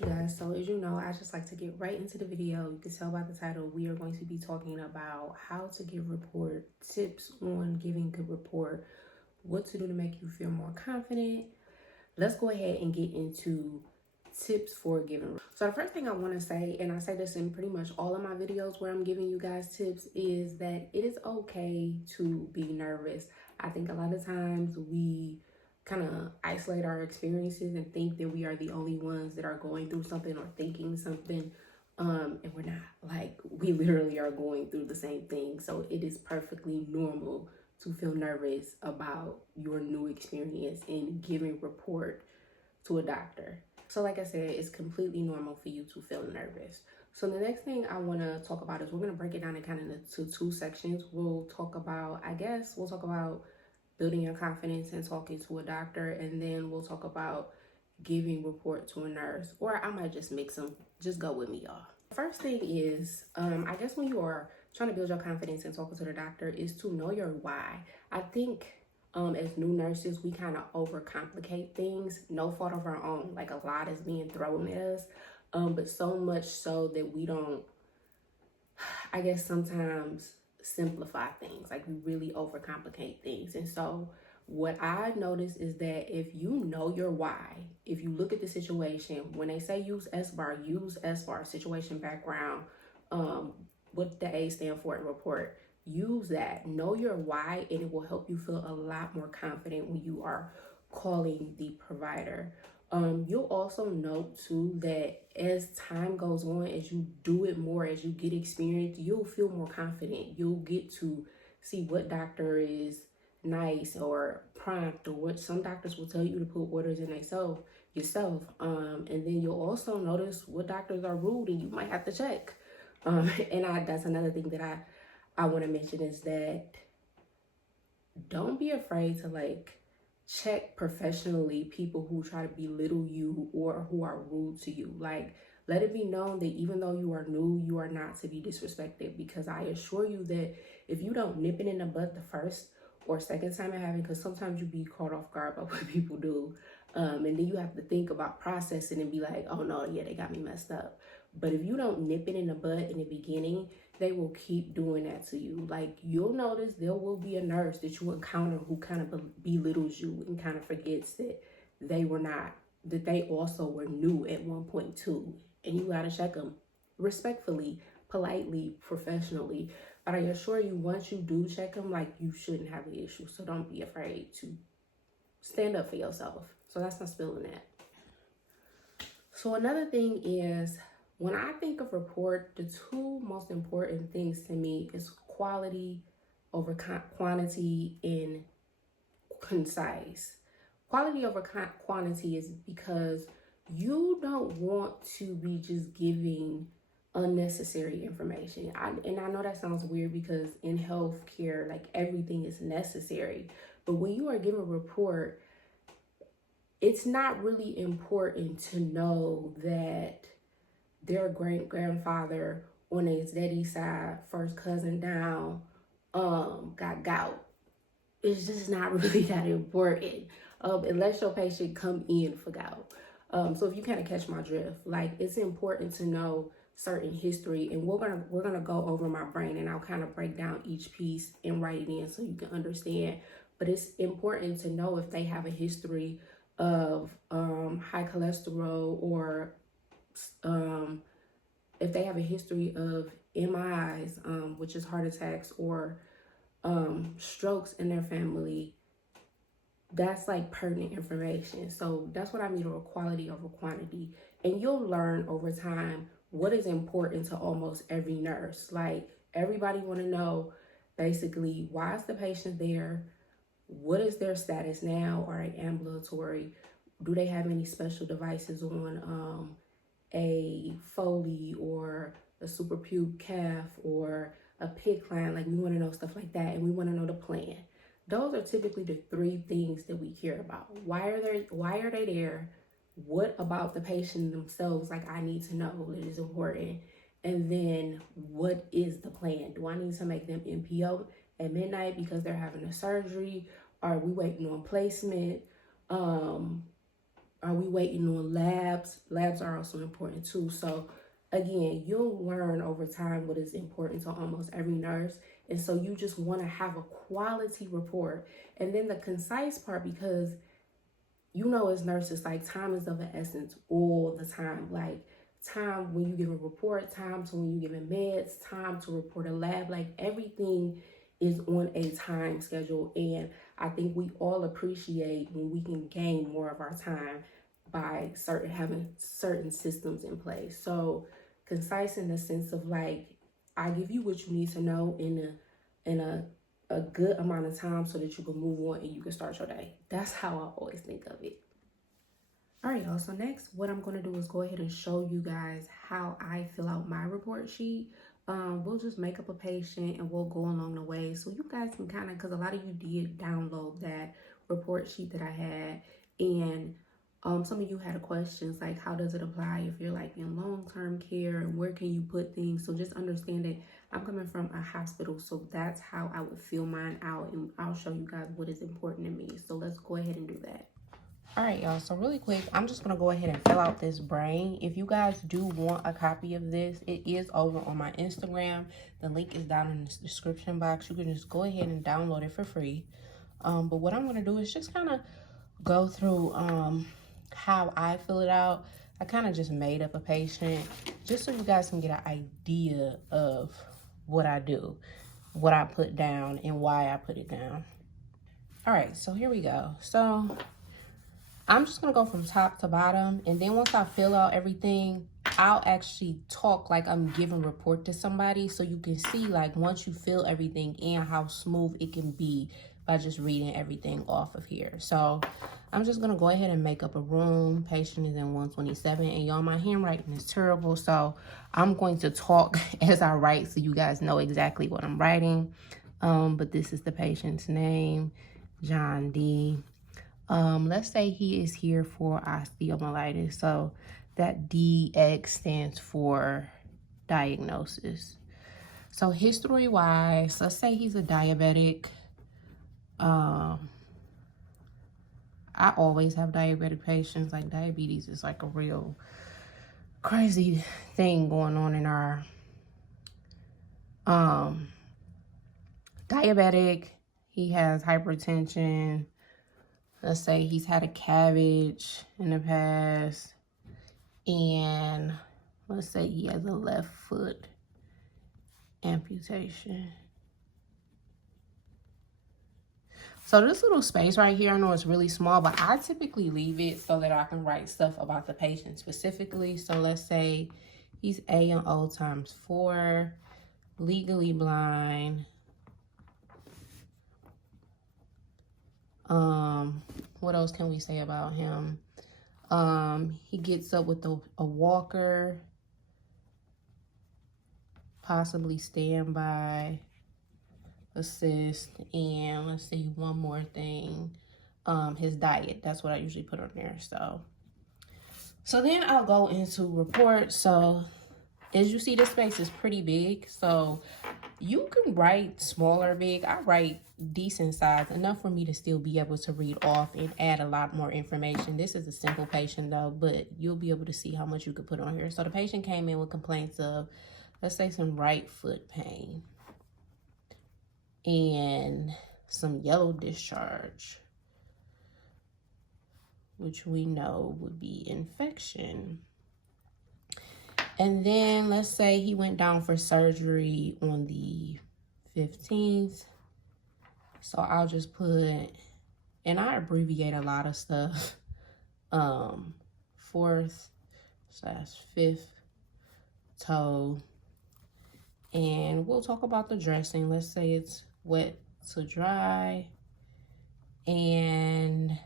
you guys, so as you know, I just like to get right into the video. You can tell by the title, we are going to be talking about how to give report, tips on giving good report, what to do to make you feel more confident. Let's go ahead and get into tips for giving. So the first thing I want to say, and I say this in pretty much all of my videos where I'm giving you guys tips, is that it is okay to be nervous. I think a lot of times we kind of isolate our experiences and think that we are the only ones that are going through something or thinking something, and we're not. Like, we literally are going through the same thing. So it is perfectly normal to feel nervous about your new experience in giving report to a doctor. So like I said, it's completely normal for you to feel nervous. So the next thing I want to talk about is we're going to break it down in kind of into two sections. We'll talk about building your confidence and talking to a doctor, and then we'll talk about giving report to a nurse, or I might just mix them. Just go with me, y'all. First thing is, I guess when you are trying to build your confidence and talking to the doctor, is to know your why. I think as new nurses, we kind of overcomplicate things, no fault of our own. Like, a lot is being thrown at us, but so much so that we don't, I guess, sometimes simplify things. Like, we really overcomplicate things. And so what I noticed is that if you know your why, if you look at the situation, when they say use SBAR, situation, background, what the A stand for in report, use that. Know your why, and it will help you feel a lot more confident when you are calling the provider. You'll also note too that as time goes on, as you do it more, as you get experience, you'll feel more confident. You'll get to see what doctor is nice or prompt, or what some doctors will tell you to put orders in yourself. And then you'll also notice what doctors are rude, and you might have to check. That's another thing that I want to mention, is that don't be afraid to check professionally people who try to belittle you or who are rude to you. Like, let it be known that even though you are new, you are not to be disrespected, because I assure you that if you don't nip it in the butt the first or second time it happens, because sometimes you be caught off guard by what people do, and then you have to think about processing and be like, oh no, yeah, they got me messed up. But if you don't nip it in the bud in the beginning, they will keep doing that to you. Like, you'll notice there will be a nurse that you encounter who kind of belittles you and kind of forgets that they also were new at one point too. And you gotta check them respectfully, politely, professionally. But I assure you, once you do check them, like, you shouldn't have an issue. So don't be afraid to stand up for yourself. So that's not spilling that. So another thing is, when I think of report, the two most important things to me is quality over quantity and concise. Quality over quantity is because you don't want to be just giving unnecessary information. I know that sounds weird, because in healthcare, like, everything is necessary. But when you are giving a report, it's not really important to know that their great-grandfather on his daddy's side, first cousin down, got gout. It's just not really that important, unless your patient come in for gout. So if you kind of catch my drift, like, it's important to know certain history, and we're gonna go over my brain, and I'll kind of break down each piece and write it in so you can understand. But it's important to know if they have a history of high cholesterol, or if they have a history of MIs, which is heart attacks, or strokes in their family. That's like pertinent information. So that's what I mean with quality over quantity. And you'll learn over time what is important to almost every nurse. Like, everybody want to know basically, why is the patient there? What is their status now? Are they ambulatory? Do they have any special devices on, a Foley or a superpube calf or a PICC line? Like, we want to know stuff like that, and we want to know the plan. Those are typically the three things that we care about. Why are they there? What about the patient themselves? Like, I need to know that is important. And then, what is the plan? Do I need to make them NPO at midnight because they're having a surgery? Are we waiting on placement? Are we waiting on labs? Labs are also important too. So again, you'll learn over time what is important to almost every nurse. And so you just want to have a quality report. And then the concise part, because you know, as nurses, like time is of the essence all the time. Like time when you give a report, time to when you giving meds, time to report a lab, like everything is on a time schedule. And I think we all appreciate when we can gain more of our time by having certain systems in place. So concise in the sense of like, I give you what you need to know in a good amount of time so that you can move on and you can start your day. That's how I always think of it. All right, y'all. So next, what I'm going to do is go ahead and show you guys how I fill out my report sheet. We'll just make up a patient and we'll go along the way. So you guys can kind of, because a lot of you did download that report sheet that I had. And some of you had questions like, how does it apply if you're like in long-term care and where can you put things? So just understand that I'm coming from a hospital. So that's how I would fill mine out. And I'll show you guys what is important to me. So let's go ahead and do that. All right, y'all, so really quick, I'm just going to go ahead and fill out this brain. If you guys do want a copy of this, it is over on my Instagram. The link is down in the description box. You can just go ahead and download it for free. But what I'm going to do is just kind of go through how I fill it out. I kind of just made up a patient just so you guys can get an idea of what I do, what I put down, and why I put it down. All right, so here we go. So I'm just going to go from top to bottom. And then once I fill out everything, I'll actually talk like I'm giving a report to somebody. So you can see like once you fill everything in, how smooth it can be by just reading everything off of here. So I'm just going to go ahead and make up a room. Patient is in 127. And y'all, my handwriting is terrible. So I'm going to talk as I write so you guys know exactly what I'm writing. But this is the patient's name, John D. Let's say he is here for osteomyelitis. So that DX stands for diagnosis. So history-wise, let's say he's a diabetic. I always have diabetic patients. Like diabetes is like a real crazy thing going on in our diabetic. He has hypertension. Let's say he's had a cabbage in the past, and let's say he has a left foot amputation. So this little space right here, I know it's really small, but I typically leave it so that I can write stuff about the patient specifically. So let's say he's A and O times 4, legally blind. What else can we say about him? He gets up with a walker, possibly standby, assist, and let's see, one more thing. His diet, that's what I usually put on there. So then I'll go into report. So as you see, this space is pretty big. So you can write small or big. I write decent size, enough for me to still be able to read off and add a lot more information. This is a simple patient though, but you'll be able to see how much you could put on here. So the patient came in with complaints of, let's say, some right foot pain and some yellow discharge, which we know would be infection. And then let's say he went down for surgery on the 15th. So I'll just put, and I abbreviate a lot of stuff. 4th/5th toe. And we'll talk about the dressing. Let's say it's wet to dry and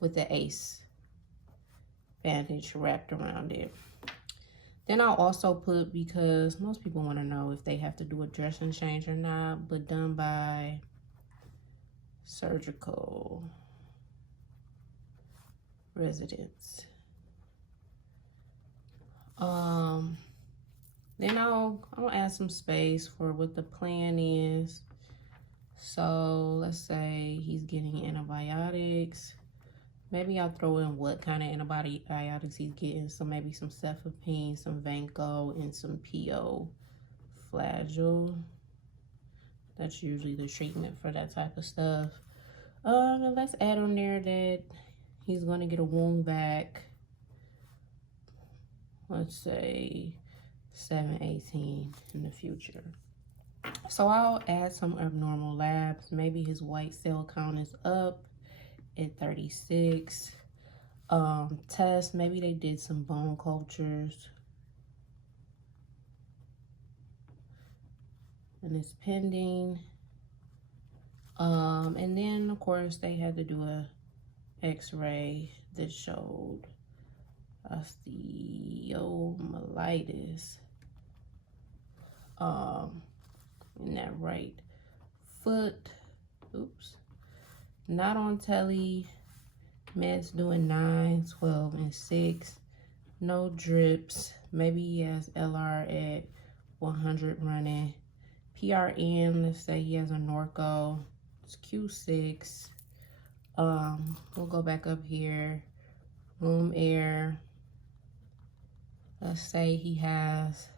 with the ACE bandage wrapped around it. Then I'll also put, because most people want to know if they have to do a dressing change or not, but done by surgical residents. Then I'll add some space for what the plan is. So let's say he's getting antibiotics Maybe I'll throw in what kind of antibiotics he's getting. So maybe some cefepime, some Vanco, and some PO Flagyl. That's usually the treatment for that type of stuff. And let's add on there that he's going to get a wound vac. Let's say 7/18 in the future. So I'll add some abnormal labs. Maybe his white cell count is up at 36. Tests, maybe they did some bone cultures. And it's pending. And then of course they had to do a x-ray that showed osteomyelitis in that right foot. Oops. Not on telly. Meds doing 9, 12, and 6. No drips. Maybe he has LR at 100 running. PRN, let's say he has a Norco. It's Q6. We'll go back up here. Room air. Let's say he has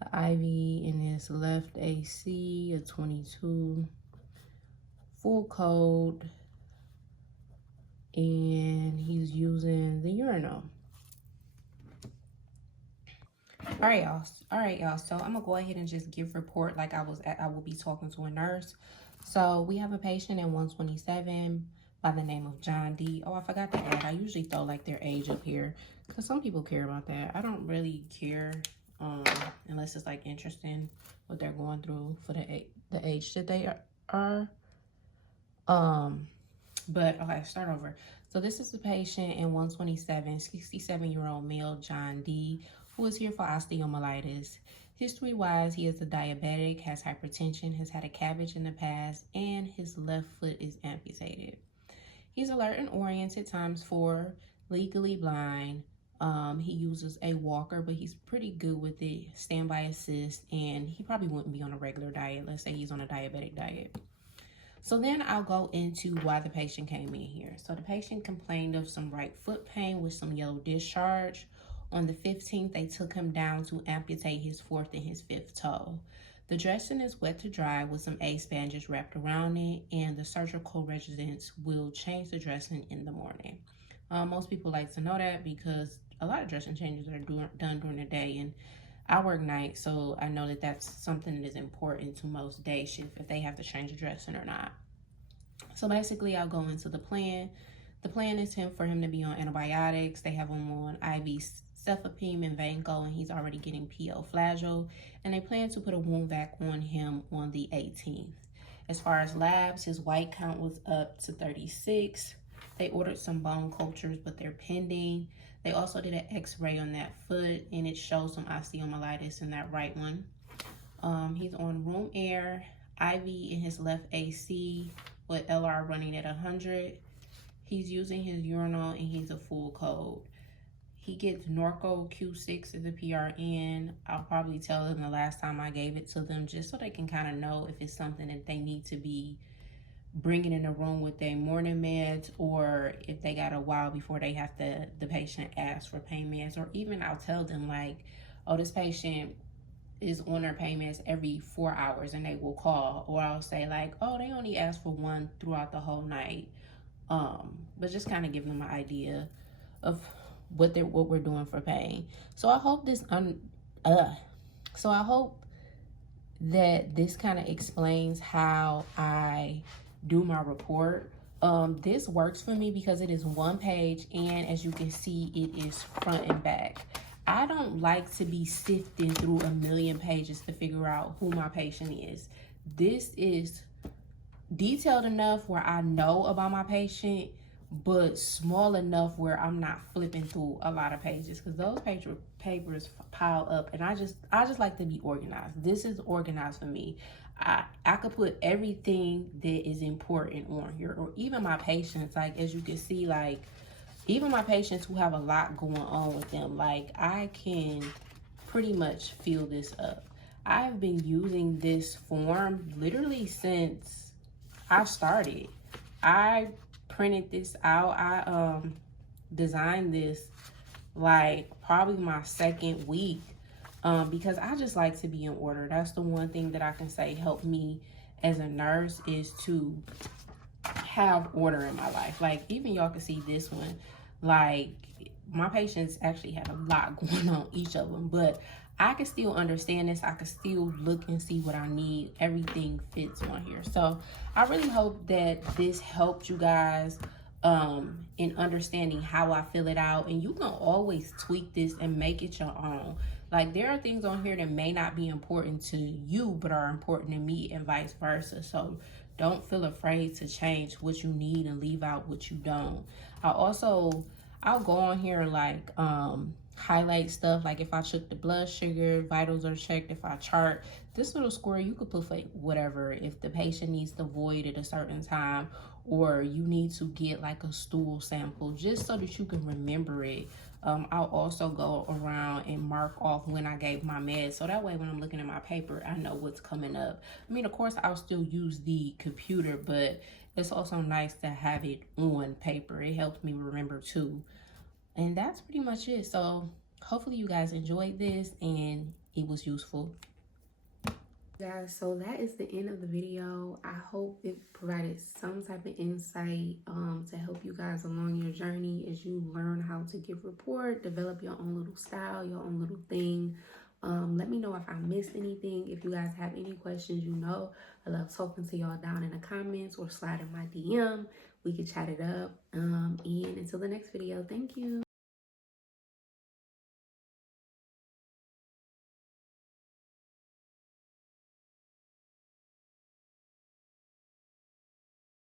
an IV in his left AC, a 22. Full code. And he's using the urinal. All right, y'all. So I'm gonna go ahead and just give report like I will be talking to a nurse. So we have a patient at 127 by the name of John D. Oh, I forgot to add. I usually throw like their age up here because some people care about that. I don't really care unless it's like interesting what they're going through for the age that they are. But okay, start over. So this is the patient in 127, 67-year-old male John D, who is here for osteomyelitis. History-wise, he is a diabetic, has hypertension, has had a CABG in the past, and his left foot is amputated. He's alert and oriented ×4, legally blind. He uses a walker, but he's pretty good with it, standby assist, and he probably wouldn't be on a regular diet. Let's say he's on a diabetic diet. So then I'll go into why the patient came in here. So the patient complained of some right foot pain with some yellow discharge. On the 15th, they took him down to amputate his 4th and his 5th toe. The dressing is wet to dry with some ACE bandages wrapped around it, and the surgical residents will change the dressing in the morning. Most people like to know that because a lot of dressing changes are done during the day, and I work night, so I know that that's something that is important to most day shift if they have to change the dressing or not. So basically, I'll go into the plan. The plan is for him to be on antibiotics. They have him on IV cefepime and Vanco, and he's already getting PO Flagyl. And they plan to put a wound vac on him on the 18th. As far as labs, his white count was up to 36. They ordered some bone cultures, but they're pending. They also did an x-ray on that foot, and it shows some osteomyelitis in that right one. He's on room air, IV in his left AC with LR running at 100. He's using his urinal, and he's a full code. He gets Norco Q6 as a PRN. I'll probably tell them the last time I gave it to them just so they can kind of know if it's something that they need to be bringing in the room with their morning meds, or if they got a while before they have to, the patient asks for pain meds. Or even I'll tell them like, oh, this patient is on their pain meds every 4 hours, and they will call. Or I'll say like, oh, they only ask for one throughout the whole night. But just kind of give them an idea of what we're doing for pain. So I hope that this kind of explains how I do my report. This works for me because it is one page, and as you can see, it is front and back. I don't like to be sifting through a million pages to figure out who my patient is. This is detailed enough where I know about my patient, but small enough where I'm not flipping through a lot of pages, because those papers pile up, and I just like to be organized. This is organized for me. I could put everything that is important on here, or even my patients, like as you can see, like even my patients who have a lot going on with them, like I can pretty much fill this up. I've been using this form literally since I started. I printed this out. I designed this like probably my second week, because I just like to be in order. That's the one thing that I can say helped me as a nurse, is to have order in my life. Like, even y'all can see this one, like my patients actually had a lot going on, each of them, but I can still understand this. I can still look and see what I need. Everything fits on here. So I really hope that this helped you guys in understanding how I fill it out. And you can always tweak this and make it your own. Like, there are things on here that may not be important to you but are important to me, and vice versa. So don't feel afraid to change what you need and leave out what you don't. I'll go on here and like highlight stuff, like if I took the blood sugar, vitals are checked, if I chart. This little square you could put for whatever, if the patient needs to void at a certain time, or you need to get like a stool sample, just so that you can remember it. I'll also go around and mark off when I gave my meds, so that way when I'm looking at my paper, I know what's coming up. I mean, of course, I'll still use the computer, but it's also nice to have it on paper. It helps me remember too. And that's pretty much it. So hopefully you guys enjoyed this and it was useful. Guys, so that is the end of the video. I hope it provided some type of insight to help you guys along your journey as you learn how to give report, develop your own little style, your own little thing. Let me know if I missed anything. If you guys have any questions, I love talking to y'all down in the comments or slide in my DM. We can chat it up. And until the next video, thank you.